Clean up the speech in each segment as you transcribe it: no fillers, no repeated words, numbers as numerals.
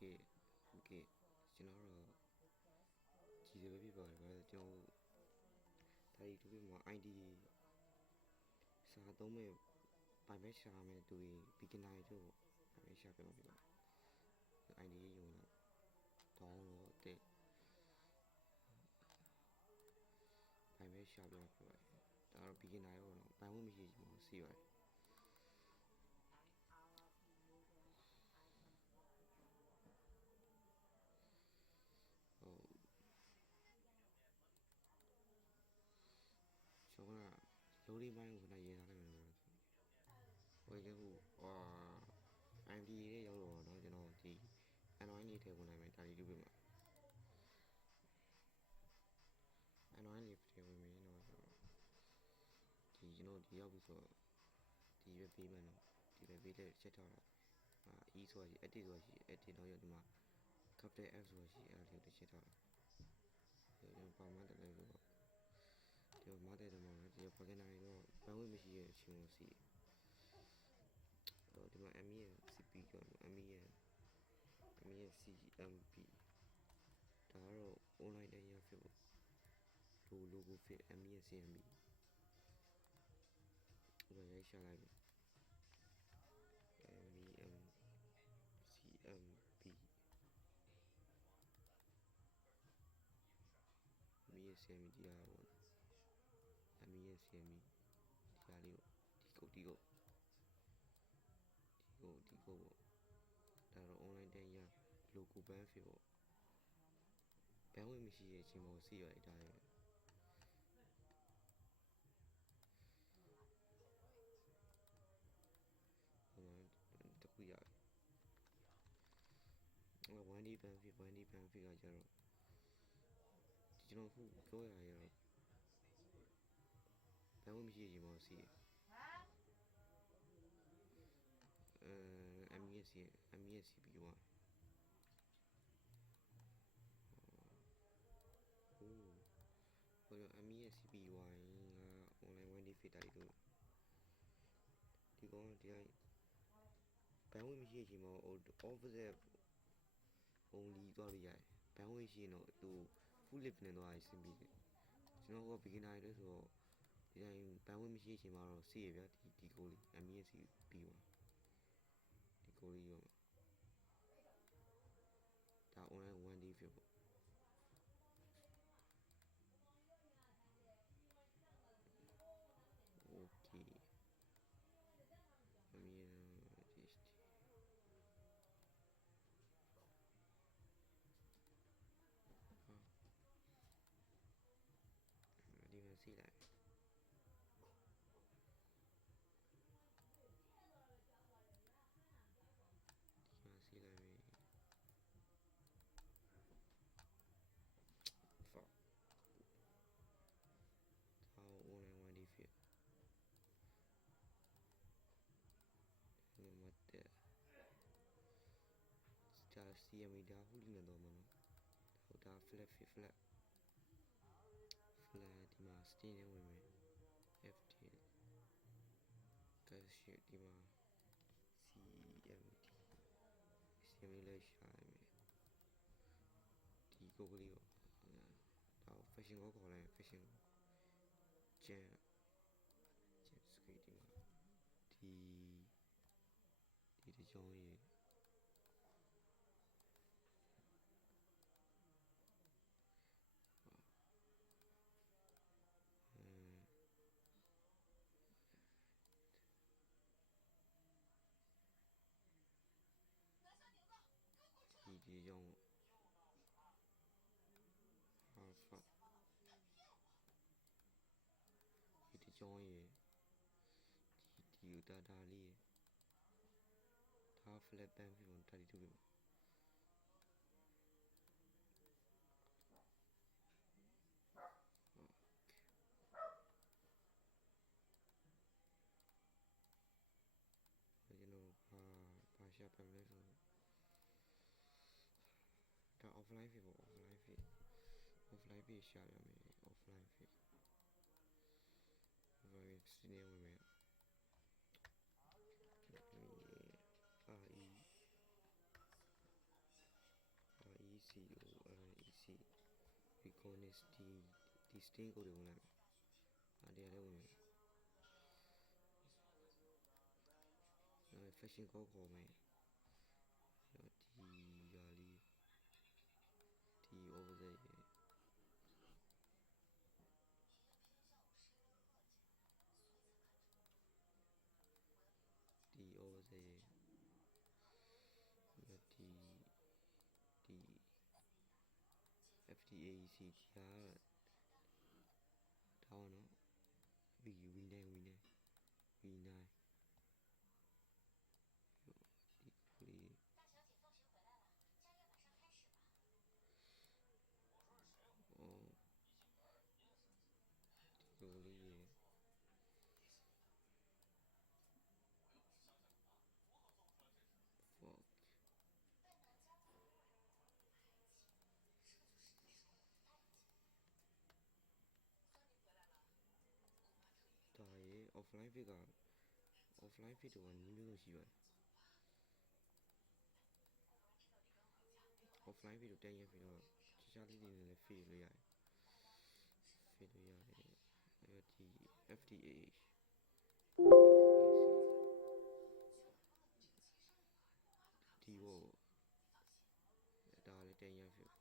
okay ကျွန်တော်တော့ကြည်စပဲပြပါတယ်ဗျာကျွန်တော်ဒါဒီတူမှာ ID စာသုံးမဲ့ပိုင်မဲ့ရှာမဲ့သူတွေ beginner တို့ပိုင်မဲ့ရှာပြမှာပြပါ ID ရုံတော့တောင်းတော့တဲ့ပိုင်မဲ့ရှာပြမှာပြပါဒါတော့ beginner ရောတော့ပိုင်ဝင်မရှိဘူးစီပါတယ်ကျွန်တော်ကလိုဒီပိုင်းကိုခဏရေးထားလိုက်မယ်ဟိုကဟိုIMD ရဲ့ရောက်တော့เนาะကျွန်တော်ဒီ Android လေးထည့်ဝင်လိုက်မယ်ဒါဒီတူပြမှာ Android လေးထည့်ဝင်မယ်เนาะဒီကျွန်တော်ဒီရောက်ပြီဆိုတော့ဒီပဲပေးမယ်เนาะဒီပဲပေးတဲ့ချက်ထားတာE ဆိုရှိ edit ဆိုရှိ edit တော့ရဒီမှာ capital F ဆိုရှိအဲ့ဒါလေးတစ်ချက်ထားတာကျွန်တော်ပါမှတယ်လို့တော့ဒီမှာတဲ့တော့ဒီပကနာရီတော့ဘန်ဝိမရှိရဲ့အချင်းကိုစီတော့ဒီမှာ ME CP က ME CMP ဒါတော့ online တဲ့ရဖြစ်ဖို့ logo fit ME CMP ဘာရိုက်ရှာလိုက်ME CMP ME CMP ဒီဟာပေါ့ME CMP ဒီဟာလေးပေါ့ဒီကုတ်ပေါ့ဒါတော့ online တဲ့ရ logo ban ဖြစ်ပေါ့ဘန်ဝိမရှိရဲ့အချင်းကိုစီရတဲ့ဒါရဲ့တခုရ 1D ban ဖြစ်ကကြတော့ကျွန်တော်ခုပြောရရတော့ဘန်ဝိမရှိရဲ့အချင်းကိုစီMESCP1 ဟိုMESCP1 က online 1D fit တာတွေဒီကောင်ဒီဘန်ဝိမရှိရဲ့အချင်းကို opposite only သွားလို့ရတယ်ဘန်ဝိရှိရင်တော့သူ full lift နဲ့သွားရစင်ပြီးကျွန်တော်က beginner တွေဆိုတော့ဒီတိုင်းဘန်ဝိမရှိရဲ့အချင်းမှာတော့စီရဗျာဒီကိုလေး MESCP1 ဒီကိုလေးရောဒါ online 1D ဖြစ်ပေါ့โอเคအမြင်ဒီမှာစီလိုက်စီလိုက်ပြီ fuck ဒါ online 1D ဖြစ်မတ်တဲ့ဒါ CME ဒါဟူလီနေတော့မနော်ဟိုဒါ flat ဒီမှာ stain နဲ့ဝင်မယ် FT ကဲရှိဒီမှာ CME လေးရှာရမယ်ဒီကိုကလေးကိုဒါ fashion ကိုခေါ်လိုက် fashion ကျန်စကီဒီမှာဒီတကြောင်းရေးဒီကြောင်းfuck ဒီကြောင်းရေးဒီဒါလေးဒါ flat band ဖြစ်ပုံ32ပြီကျွန်တော်ဘာရှာပြမလဲဆိုတော့ဒါ offline ဖြစ်ပေါ့ offline ဖြစ်ရှာရမယ် offline ဖြစ်ဘာလို့စနေဝင်မယ်RE bonus ဒီ stain ကိုတွေဝင်လိုက်တရားလည်းဝင်မယ်fashion ကောခေါ်မယ်ဒီရာလေးဒီ over there ဒီ over there ဒီ FTAC ဒါနော် V9 ဒီလိုလေးရေဒါရေ offline fit က offline fit တော့နည်းမျိုးရှိပါတယ် offline fit တော့10ရက် fit တော့တခြားလေးတွေလည်း fit လို့ရတယ် fit လို့ရတယ်ဒီ FTAHဒီဟိုဒါလည်း10ရက် fit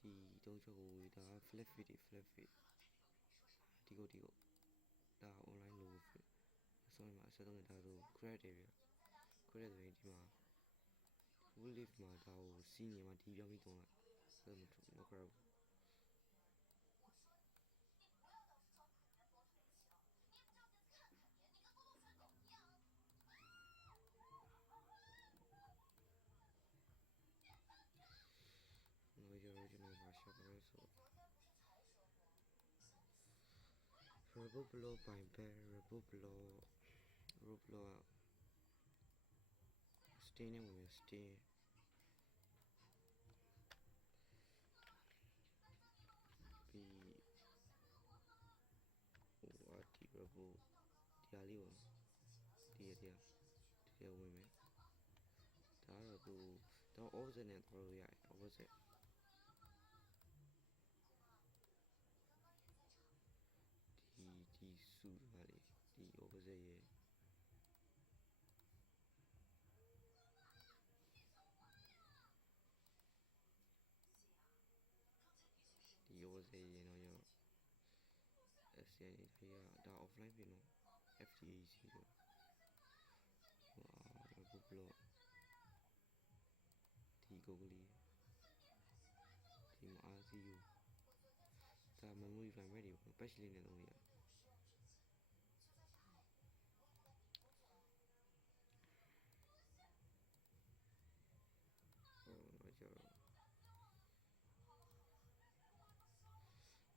ဒီတုံးချုပ်ကိုဒါ flat fit ဒီကိုဒါ online လို့ fit ဆိုရင်မှာဆက်တော့ဒါဆို credit တွေ credit ဆိုရင်ဒီမှာ full lift မှာဒါကိုစီးနေမှာဒီပြောင်းပြီးတုံးလိုက်ဆက်မခရောက်original မှာရှော့ရဲဆို Roblox by Bear Roblox stay နဲ့ဝင် stay ပြီးဟိုဒီ Roblox ဒီဟာလေးပေါ့ဒီဝင်မယ်ဒါတော့သူတော့ offset နဲ့တော့ရတယ် offsetဒီစုပါလေဒီ offset ရဲ့ဒီ offset ရဲ့တော့ရော SCN တွေဒါ offline ဖြစ်နော် FTAC တော့Roblox ဒီကိုကလေးဒီမှာ RCU ဒါ memory RAM တွေ patch လေးနဲ့သုံးရ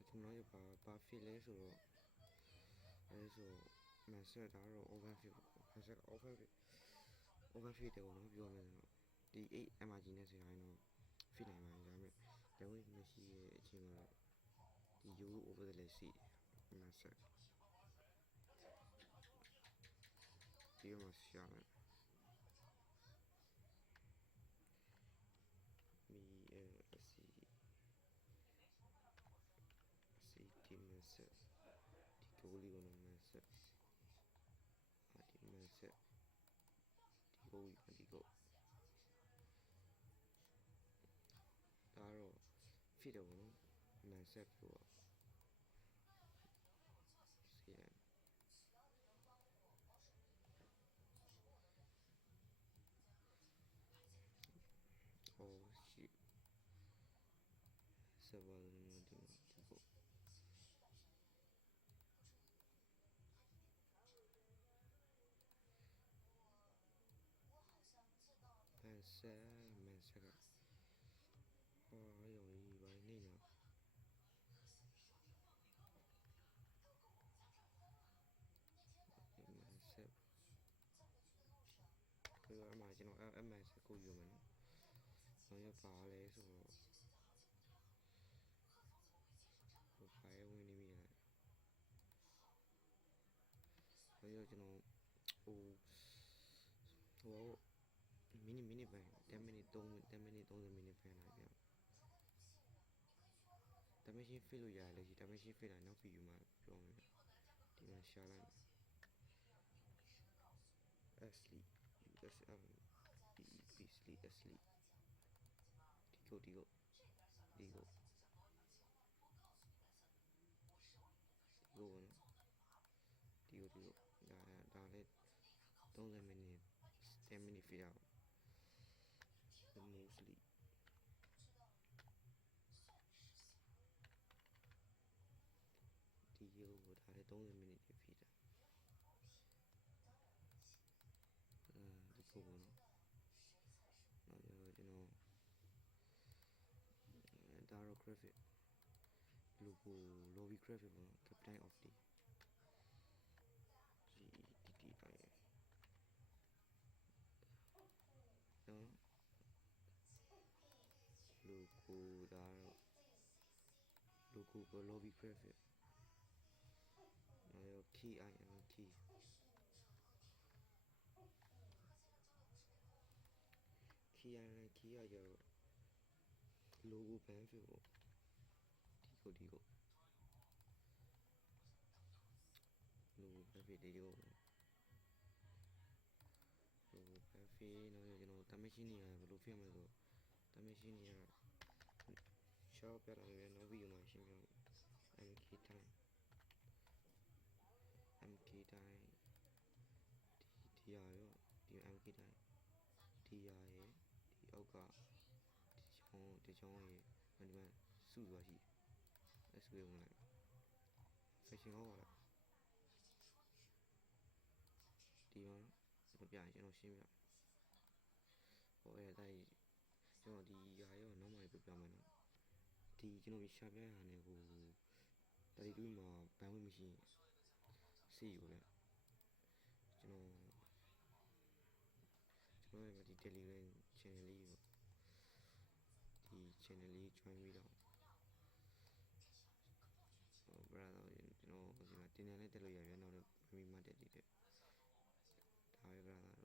ကျွန်တော်ရပါ fit လဲဆိုတော့အဲဆို master ဒါတော့ open fit master open fit တယ်ပေါ့နော်ပြောမယ်ဆိုတော့ဒီ 8mg နဲ့ဆိုရင်တော့ fit နိုင်ပါတယ်ဒါပေမဲ့တဝိမရှိရဲ့အချိန်မှာဒီ Euro over လည်းရှိတယ် master ဒီမှာရှာမယ်ဒီ master ဒီကိုလေးကို master ဒီ master ဒီကိုဒါတော့ fit တယ်ပေါ့နော် master ပြောစီရoh shit ဆက်ပါလို့ဒီကိုmaster ကရော်ကြီးပိုင်းနေနော်master คือအမှကျွန်တော် MS ကိုယူမယ်နော်။နောက်ရပါလဲဆိုတော့ တော့ကျွန်တော်ဟိုမိနစ်ပိုင်း10မိနစ်30မိနစ်ဖန်လာဗျတမရှင် fit လို့ရတယ်လေတမရှင် fit လာနောက် view မှာပြောမယ်ဒီမှာရှာလိုက် asleep USM sleep asleep ဒီကိုဒါလည်း30မိနစ်10မိနစ် fit အောင် the most sleep ဒီကိုဒါလည်း30မိနစ် fit တာဒီကိုပေါ့နော်နောက်ကျွန်တော်ဒါတော့ graphic logo lobby graphic ပေါ့နော် captain of the GTTI နော် logo ဒါတော့ logo ကို lobby graphic နောက် key key ရတော့ logo benefit ပေါ့ဒီကို logo benefit ဒီကို logo benefit နောက်ကျွန်တော်တမရှင်းနေရဘယ်လိုဖြစ်မလဲဆိုတမရှင်းနေရရှော့ပြလာမယ်နောက် video မှာရှင်းပြမယ် MK time ဒီရရောဒီ MK time ဒီရရဲ့ဒီအောက်ကဒီချောင်းရဲ့ဒီမှာစုသွားရှိအဲ့စုရဝင်လိုက် fashion ဟောပါလားဒီမှာကျွန်တော်ပြရင်ကျွန်တော်ရှင်းပြဟိုအဲ့ဒါကျွန်တော်ဒီရရောနောက်မှပြပြမယ်နော်ဒီကျွန်တော်ရှာပြရတာနဲ့ဟို32မှာဘန်ဝိမရှိစီကိုလေကျွန်တော်ရဲ့ဒီ Telegram channel လေးပေါ့ဒီ channel လေး join ပြီးတော့brother ကျွန်တော်ဒီမှာတင်တယ်လည်းတက်လို့ရရနောက်တော့ premium တက်တည်တယ်ဒါပဲ brother